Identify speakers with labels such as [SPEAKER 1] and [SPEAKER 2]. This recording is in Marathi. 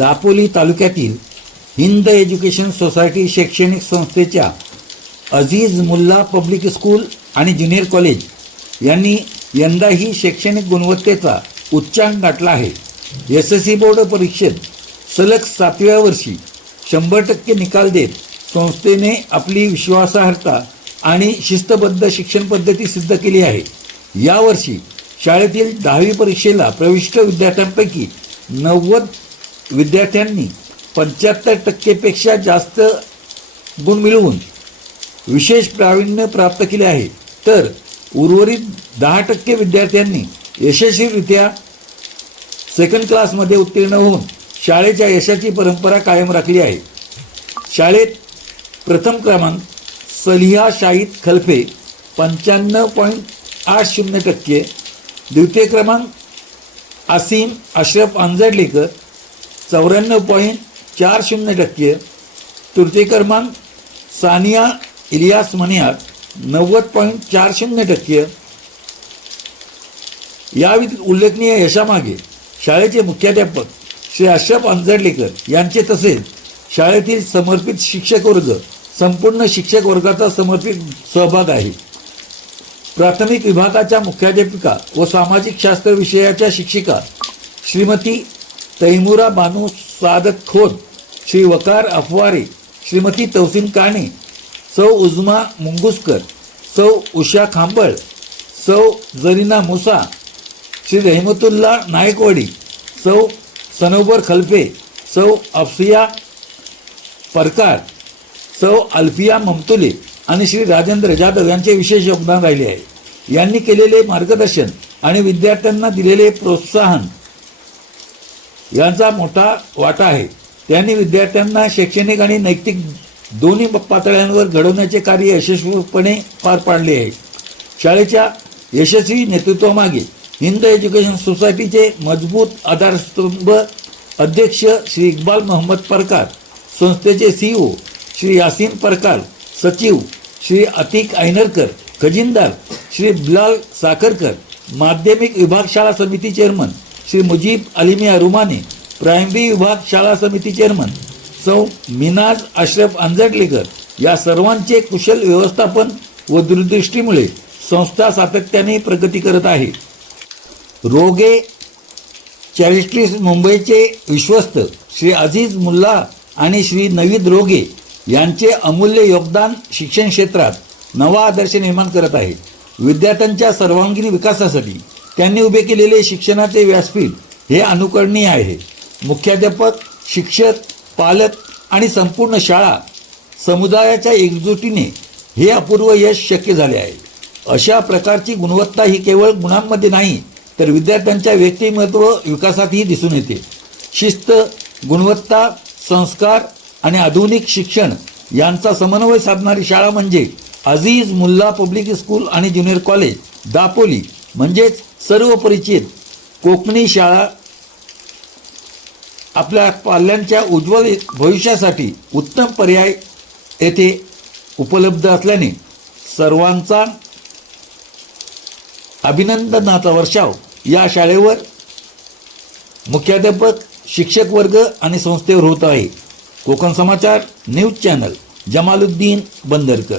[SPEAKER 1] दापोली तालुक्यातील हिंद एज्युकेशन सोसायटी शैक्षणिक संस्थेच्या अझीज मुल्ला पब्लिक स्कूल आणि ज्युनियर कॉलेज यांनी यंदाही शैक्षणिक गुणवत्तेचा उच्चांक गाठला आहे. एस एस सी बोर्ड परीक्षेत सलग सातव्या वर्षी शंभर टक्के निकाल देत संस्थेने आपली विश्वासार्हता आणि शिस्तबद्ध शिक्षण पद्धती सिद्ध केली आहे. यावर्षी शाळेतील दहावी परीक्षेला प्रविष्ट विद्यार्थ्यांपैकी नव्वद विद्यार्थ्यांनी पंच्याहत्तर टक्केपेक्षा जास्त गुण मिळवून विशेष प्रावीण्य प्राप्त केले आहे. तर उर्वरित दहा टक्के विद्यार्थ्यांनी यशस्वीरित्या सेकंड क्लासमध्ये उत्तीर्ण होऊन शाळेच्या यशाची परंपरा कायम राखली आहे. शाळेत प्रथम क्रमांक सलिहा शाहीद खलफे पंच्याण्णव पॉईंट आठ शून्य टक्के. द्वितीय क्रमांक आसिम अशरफ आंजडलेकर चौऱ्याण्णव पॉईंट चार शून्य टक्के. तृतीय क्रमांक सानिया इलियास मनियात नव्वद पॉईंट चार शून्य टक्के. या उल्लेखनीय यशामागे शाळेचे मुख्याध्यापक श्री अशरफ अंजडलेकर यांचे तसेच शाळेतील समर्पित शिक्षक वर्ग संपूर्ण शिक्षक वर्गाचा समर्पित सहभाग आहे. प्राथमिक विभागाच्या मुख्याध्यापिका व सामाजिक शास्त्र विषयाच्या शिक्षिका श्रीमती तैमुरा बानू सादत खोत श्री वकार अफवारे श्रीमती तौसीन काणे सौ उजमा मुंगुसकर सौ उषा खांबळ सौ जरीना मुसा श्री रहमतुल्ला नायकवाडी सौ सनोबर खलफे सौ अफसिया परकार सौ अल्फिया ममतुले आणि श्री राजेंद्र जाधव यांचे विशेष योगदान राहिले आहे. यांनी केलेले मार्गदर्शन आणि विद्यार्थ्यांना दिलेले प्रोत्साहन यांचा मोठा वाटा आहे. त्यांनी विद्यार्थ्यांना शैक्षणिक आणि नैतिक दोन्ही पातळ्यांवर घडवण्याचे कार्य यशस्वीपणे पार पाडले आहे. शाळेच्या यशस्वी नेतृत्वामागे हिंद एज्युकेशन सोसायटीचे मजबूत आधारस्तंभ अध्यक्ष श्री इक्बाल मोहम्मद परकार संस्थेचे सीईओ श्री यासीन परकार सचिव श्री अतिक ऐनरकर खजिनदार श्री बिलाल साखरकर माध्यमिक विभाग शाळा समिती चेअरमन श्री मुजीब अलिमिया रुमाने प्रायमरी विभाग शाळा समिती चेअरमन सौ मिनाज अशरफ अंजडलेकर या सर्वांचे कुशल व्यवस्थापन व दूरदृष्टीमुळे संस्था सातत्याने प्रगती करत आहे. रोगे चॅरिटीज मुंबईचे विश्वस्त श्री अझीज मुल्ला आणि श्री नवीद रोगे यांचे अमूल्य योगदान शिक्षण क्षेत्रात नवा आदर्श निर्माण करत आहे. विद्यार्थ्यांच्या सर्वांगीण विकासासाठी त्यांनी उभे केलेले शिक्षणाचे व्यासपीठ हे अनुकरणीय आहे. मुख्याध्यापक शिक्षक पालक आणि संपूर्ण शाळा समुदायाच्या एकजुटीने हे अपूर्व यश शक्य झाले आहे. अशा प्रकारची गुणवत्ता ही केवळ गुणांमध्ये नाही तर विद्यार्थ्यांच्या व्यक्तिमत्व विकासातही दिसून येते. शिस्त गुणवत्ता संस्कार आणि आधुनिक शिक्षण यांचा समन्वय साधणारी शाळा म्हणजे अजीज मुल्ला पब्लिक स्कूल आणि ज्युनियर कॉलेज दापोली म्हणजेच सर्व परिचित कोकणी शाळा आपल्या पाल्यांच्या उज्ज्वल भविष्यासाठी उत्तम पर्याय येथे उपलब्ध असल्याने सर्वांचा अभिनंदनाचा वर्षाव या शाळेवर मुख्याध्यापक शिक्षक वर्ग आणि संस्थेवर होत आहे. Konkan Samachar news channel Jamaluddin Bandarkar.